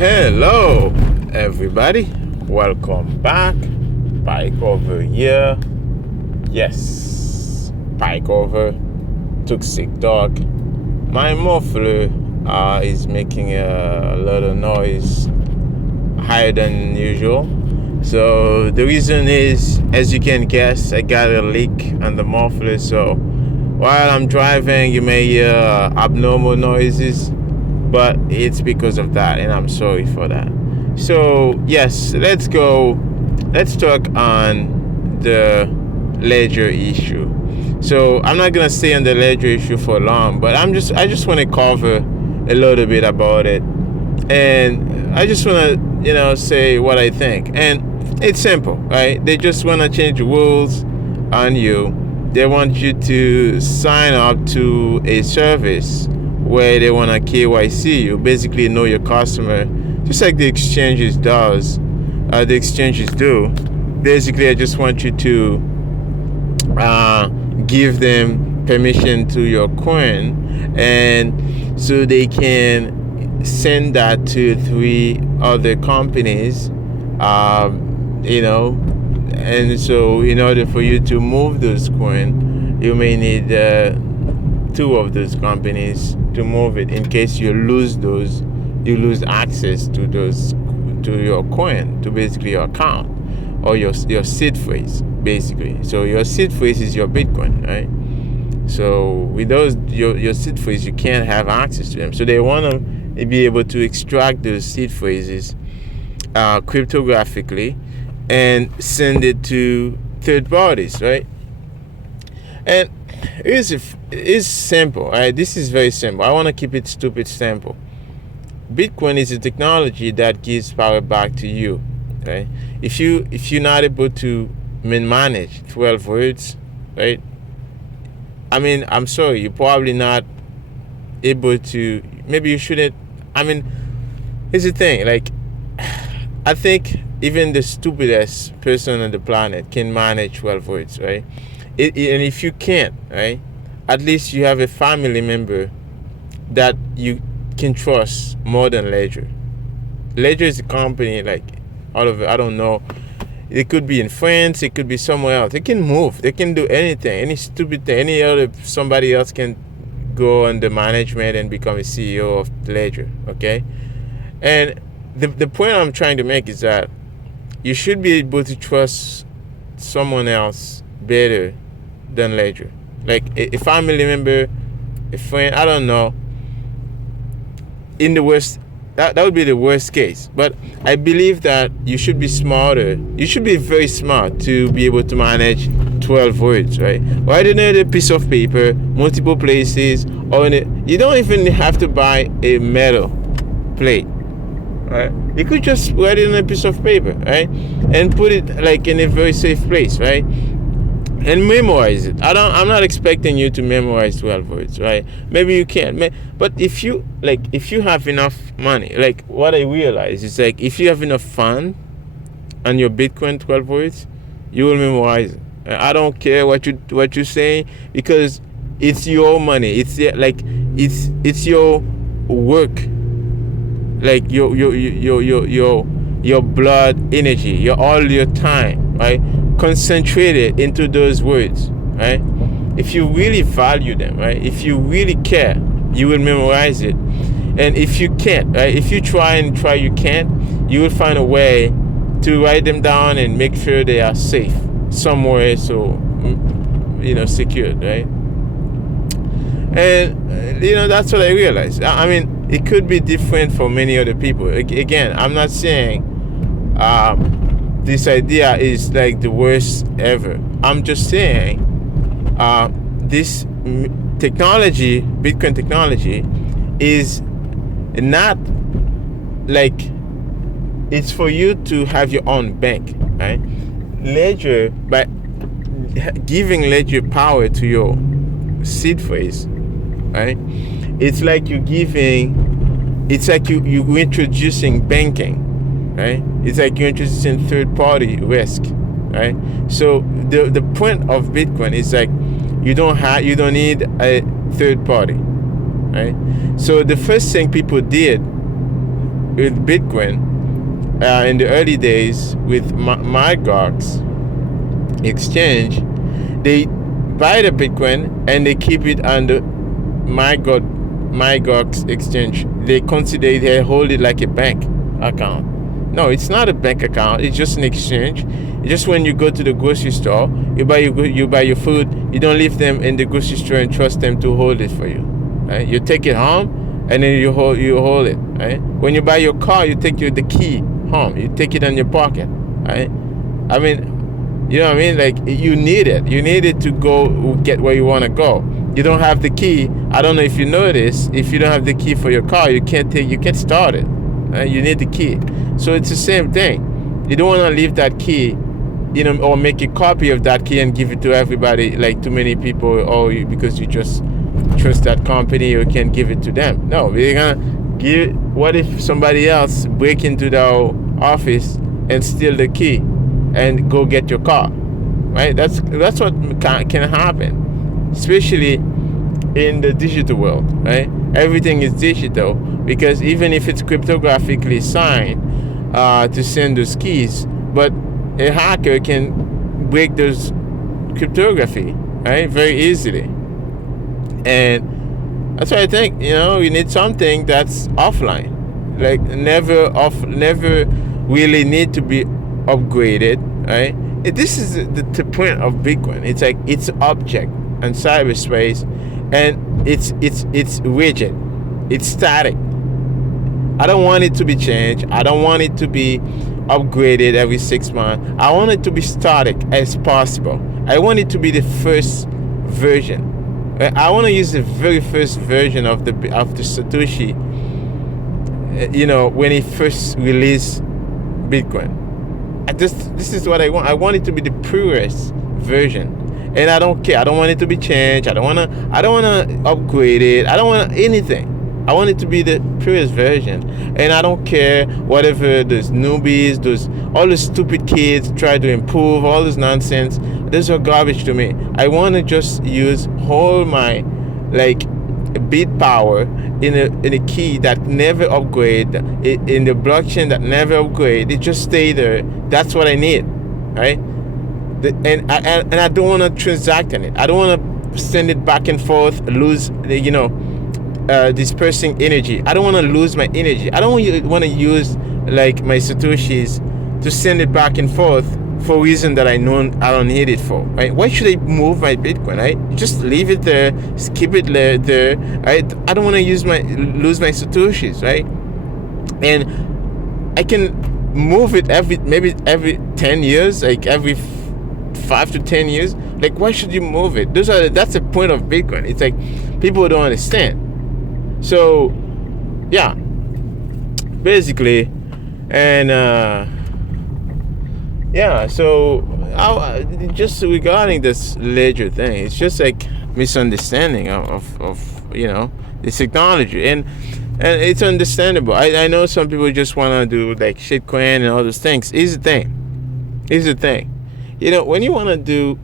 Hello, everybody. Welcome back. Pike over here. Yes, Pike over. Took sick dog. My muffler is making a lot of noise, higher than usual. So the reason is, as you can guess, I got a leak on the muffler. So while I'm driving, you may hear abnormal noises, but it's because of that, and I'm sorry for that. So yes, let's go. Let's talk on the ledger issue. So I'm not gonna stay on the ledger issue for long, but I just want to cover a little bit about it, and I just want to say what I think. And it's simple, right? They just want to change the rules on you. They want you to sign up to a service where they want to KYC you, basically know your customer, just like the exchanges do. Basically, I just want you to give them permission to your coin, and so they can send that to 3 other companies, and so in order for you to move those coin, you may need 2 of those companies to move it. In case you lose those, you lose access to your coin, to basically your account or your seed phrase, basically. So your seed phrase is your Bitcoin, right? So with those, your seed phrase, you can't have access to them. So they want to be able to extract those seed phrases cryptographically and send it to third parties, right? And it's simple, right? This is very simple. I want to keep it stupid simple. Bitcoin is a technology that gives power back to you, right? If you're not able to manage 12 words, right? I mean, I'm sorry, you're probably not able to. Maybe you shouldn't. I mean, here's the thing. Like, I think even the stupidest person on the planet can manage 12 words, right? And if you can't, right, at least you have a family member that you can trust more than Ledger. Ledger is a company, like, out of, I don't know, it could be in France, it could be somewhere else. They can move, they can do anything, any stupid thing, somebody else can go under management and become a CEO of Ledger, okay? And the point I'm trying to make is that you should be able to trust someone else better than Ledger. Like a family member, a friend, I don't know. In the worst, that would be the worst case. But I believe that you should be smarter. You should be very smart to be able to manage 12 words, right? Write it on a piece of paper, multiple places, or you don't even have to buy a metal plate, right? You could just write it on a piece of paper, right? And put it like in a very safe place, right? And memorize it. I'm not expecting you to memorize 12 words, right? Maybe you can. But if you have enough money, like what I realize is, like, if you have enough fun on your Bitcoin 12 words, you will memorize it. I don't care what you say, because it's your money. It's your work. Like your blood energy, all your time, right? Concentrated into those words, right? If you really value them, right? If you really care, you will memorize it. And if you can't, right? If you try you can't, you will find a way to write them down and make sure they are safe somewhere, so secured, right? And that's what I realized. I mean, it could be different for many other people. Again, I'm not saying this idea is like the worst ever. I'm just saying this technology, Bitcoin technology, is not like it's for you to have your own bank, right? Ledger, by giving Ledger power to your seed phrase, right? It's like you're introducing banking, right? It's like you're introducing third-party risk, right? So the point of Bitcoin is like you don't need a third party, right? So the first thing people did with Bitcoin in the early days with MyGox exchange, they buy the Bitcoin and they keep it under MyGox exchange. They consider they hold it like a bank account. No, it's not a bank account. It's just an exchange. Just when you go to the grocery store, you buy your food. You don't leave them in the grocery store and trust them to hold it for you. Right? You take it home and then you hold it. Right? When you buy your car, you take the key home. You take it in your pocket. Right? I mean, you know what I mean? Like, you need it. You need it to go get where you want to go. You don't have the key. I don't know if you know this. If you don't have the key for your car, you can't start it. Right? You need the key. So it's the same thing. You don't want to leave that key, or make a copy of that key and give it to everybody, like too many people, or because you just trust that company, you can give it to them. No, we're gonna give. What if somebody else break into the office and steal the key and go get your car? Right? That's what can happen, especially in the digital world. Right? Everything is digital, because even if it's cryptographically signed to send those keys, but a hacker can break those cryptography, right, very easily. And that's why I think, you need something that's offline, like never really need to be upgraded, right? This is the point of Bitcoin. It's like it's object and cyberspace, and it's rigid, it's static. I don't want it to be changed. I don't want it to be upgraded every 6 months. I want it to be static as possible. I want it to be the first version. I want to use the very first version of the Satoshi. When he first released Bitcoin. This is what I want. I want it to be the purest version, and I don't care. I don't want it to be changed. I don't want to upgrade it. I don't want anything. I want it to be the purest version, and I don't care whatever those newbies, all the stupid kids try to improve, all this nonsense. Those are garbage to me. I want to just use all my bit power in a key that never upgrade, in the blockchain that never upgrade. It just stay there. That's what I need, right? And I don't want to transact in it. I don't want to send it back and forth, lose dispersing energy. I don't want to lose my energy. I don't want to use my Satoshis to send it back and forth for a reason that I don't need it for. Right? Why should I move my Bitcoin? Right? Just leave it there, keep it there. Right? I don't want to lose my Satoshis. Right? And I can move it maybe every 10 years, like every 5 to 10 years. Like, why should you move it? That's the point of Bitcoin. It's like people don't understand. So, yeah, basically, and so just regarding this Ledger thing, it's just like misunderstanding of this technology, and it's understandable. I know some people just want to do like shitcoin and all those things. Here's the thing. When you want to do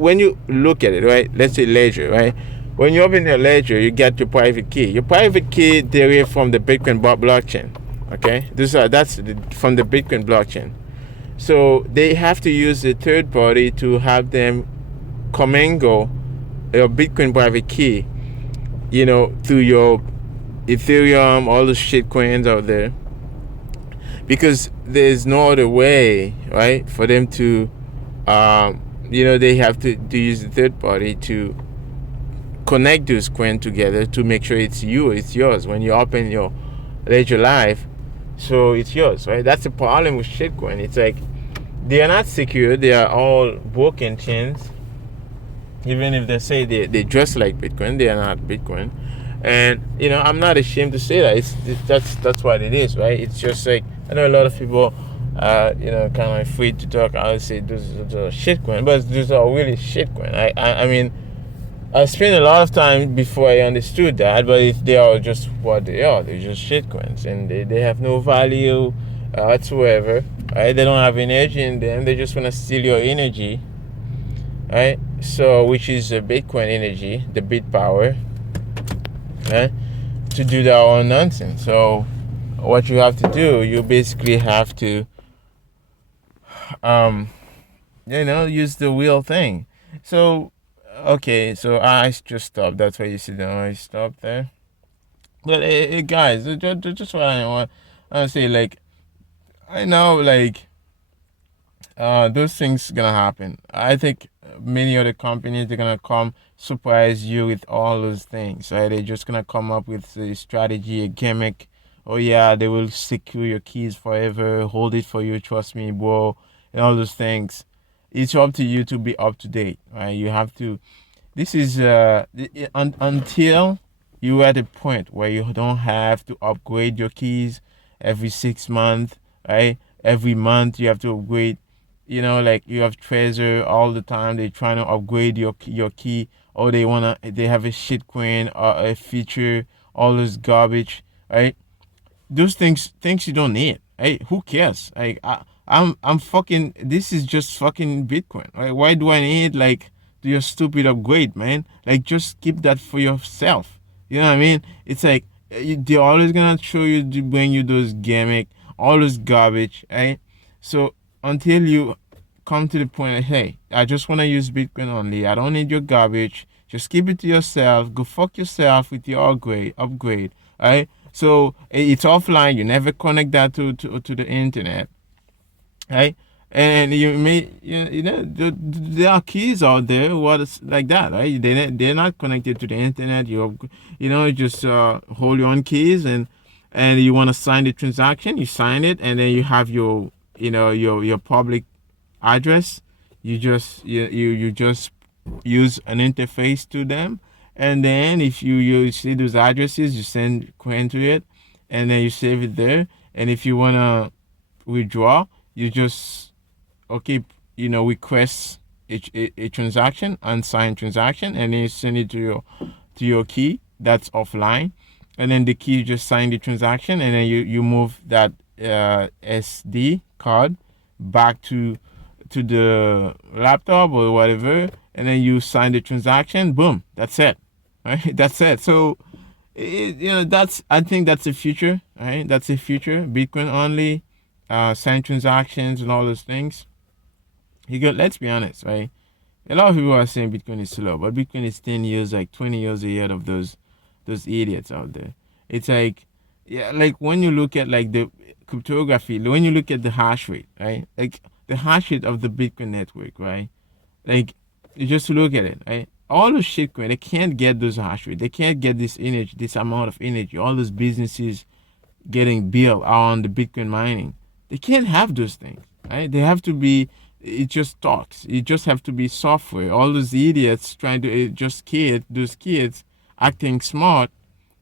when you look at it, right? Let's say Ledger, right? When you open your Ledger, you get your private key. Your private key derived from the Bitcoin blockchain. Okay, that's from the Bitcoin blockchain. So they have to use a third party to have them commingle your Bitcoin private key, through your Ethereum, all the shit coins out there, because there's no other way, right, for them to, they have to use the third party to connect those coins together to make sure it's yours when you open your Ledger Live. So it's yours, right? That's the problem with shitcoin. It's like they are not secure. They are all broken chains. Even if they say they dress like Bitcoin, they are not Bitcoin. And I'm not ashamed to say that. That's what it is, right? It's just like, I know a lot of people kind of afraid to talk. I would say those are shitcoin, but those are really shitcoin. I mean, I spent a lot of time before I understood that, but they are just what they are. They're just shitcoins, and they have no value whatsoever. Right? They don't have energy in them. They just want to steal your energy, right? So, which is Bitcoin energy, the bit power, right? To do their own nonsense. So, what you have to do, you basically have to um use the wheel thing. So okay, so I just stopped. That's why you see the I stopped there. But guys, just what I want to say, like, I know, like, those things gonna happen. I think many other companies, they're gonna come surprise you with all those things, right? They're just gonna come up with a strategy, a gimmick. Oh yeah, they will secure your keys forever, hold it for you, trust me, bro, and all those things. It's up to you to be up to date, right? You have to. This is until you at a point where you don't have to upgrade your keys every 6 months, right? Every month you have to upgrade. Like, you have Treasure all the time. They're trying to upgrade your key, or they have a shit coin or a feature, all this garbage, right? Those things you don't need. Hey, who cares? Like, I'm fucking. This is just fucking Bitcoin. Right? Why do I need, like, do your stupid upgrade, man? Like, just keep that for yourself. You know what I mean? It's like, they're always gonna show you to bring you those gimmick, all this garbage, right? So until you come to the point, hey, I just want to use Bitcoin only. I don't need your garbage. Just keep it to yourself. Go fuck yourself with your upgrade, right? So it's offline. You never connect that to the internet, right? And there are keys out there what is like that, right? They're not connected to the internet. Just hold your own keys, and you want to sign the transaction, you sign it, and then you have your public address. You just use an interface to them, and then if you see those addresses, you send coin to it, and then you save it there. And if you want to withdraw, you just okay request a transaction, unsigned transaction, and then you send it to your key that's offline, and then the key, you just sign the transaction, and then you move that SD card back to the laptop or whatever, and then you sign the transaction. Boom, that's it, right? That's it. So I think that's the future, right? That's the future. Bitcoin only, sign transactions and all those things. Let's be honest, right? A lot of people are saying Bitcoin is slow, but Bitcoin is 10 years, like 20 years ahead of those idiots out there. It's like, yeah, like when you look at, like, the cryptography, when you look at the hash rate, right? Like, the hash rate of the Bitcoin network, right? Like, you just look at it, right? All those shitcoin, they can't get those hash rate. They can't get this energy, this amount of energy. All those businesses getting built on the Bitcoin mining, they can't have those things, right? They have to be. It just talks. It just have to be software. All those idiots trying to those kids acting smart.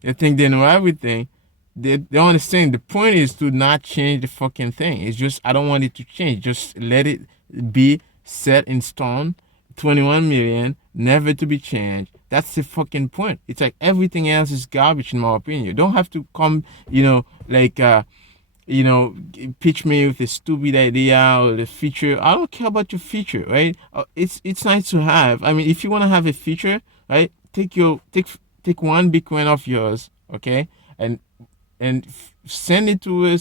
They think they know everything. They don't understand. The point is to not change the fucking thing. It's just, I don't want it to change. Just let it be set in stone. 21 million, never to be changed. That's the fucking point. It's like everything else is garbage, in my opinion. You don't have to come, like, pitch me with a stupid idea or the feature. I don't care about your feature, right? It's nice to have. I mean, if you want to have a feature, right? Take one Bitcoin of yours, okay, and send it to a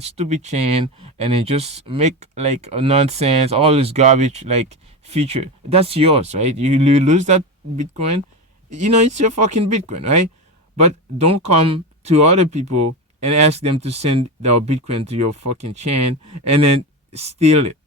stupid chain, and then just make, like, a nonsense, all this garbage, like, feature. That's yours, right? You lose that Bitcoin, it's your fucking Bitcoin, right? But don't come to other people and ask them to send their Bitcoin to your fucking chain and then steal it.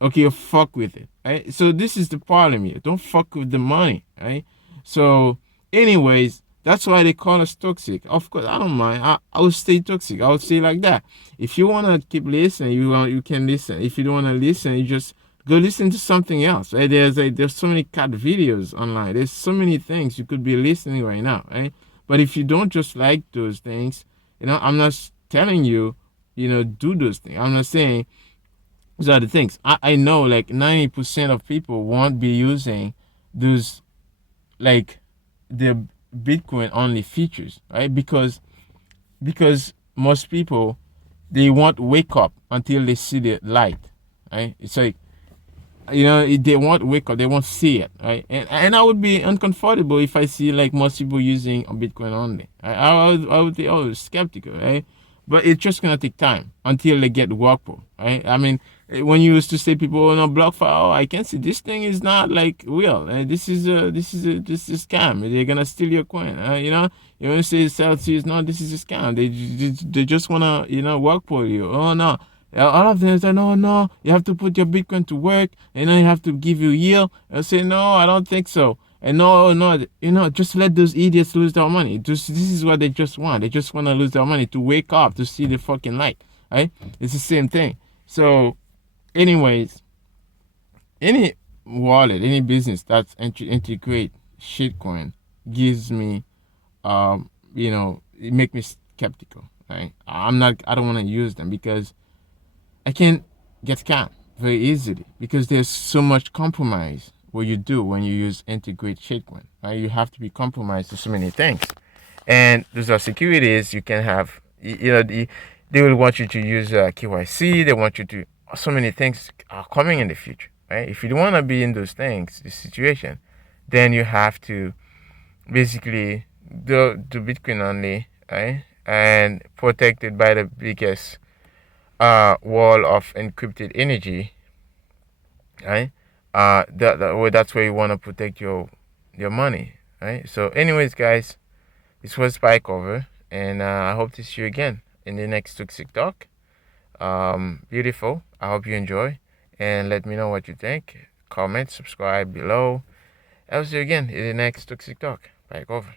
Okay, you fuck with it, right? So this is the problem here. Don't fuck with the money, right? So, anyways, that's why they call us toxic. Of course, I don't mind. I will stay toxic. I will stay like that. If you wanna keep listening, you can listen. If you don't wanna listen, you just go listen to something else, right? There's so many cat videos online. There's so many things you could be listening right now, right? But if you don't just like those things, I'm not telling you, do those things. I'm not saying those are the things. I know, like, 90% of people won't be using those, like, the Bitcoin only features, right? Because most people, they won't wake up until they see the light, right? It's like, they won't wake up, they won't see it, right? And I would be uncomfortable if I see, like, most people using Bitcoin only. I would be always skeptical, right? but it's just gonna take time until they get workable, right? I mean, when you used to say people on a BlockFi, oh, I can see this thing is not like real. This is a scam. They're gonna steal your coin. You know, you want to say Celsius, no, this is a scam. They just wanna work for you. Oh no. All of them say, no, no, you have to put your Bitcoin to work, and then you have to give you yield. I say, no, I don't think so. And no, no, just let those idiots lose their money. This is what they just want. They just want to lose their money to wake up to see the fucking light, right? It's the same thing. So, anyways, any wallet, any business that's integrate shitcoin gives me, it make me skeptical, right? I don't want to use them because I can get scammed very easily because there's so much compromise what you do when you use integrate shitcoin, right? You have to be compromised to so many things, and those are securities you can have. They will want you to use KYC. They want you to so many things are coming in the future, right? If you don't want to be in those things, this situation, then you have to basically do Bitcoin only, right? And protected by the biggest wall of encrypted energy, right? That's where you want to protect your money, right? So, anyways, guys, this was Spike Over, and I hope to see you again in the next Toxic Talk. Beautiful. I hope you enjoy, and let me know what you think. Comment, subscribe below. I'll see you again in the next Toxic Talk. Spike Over.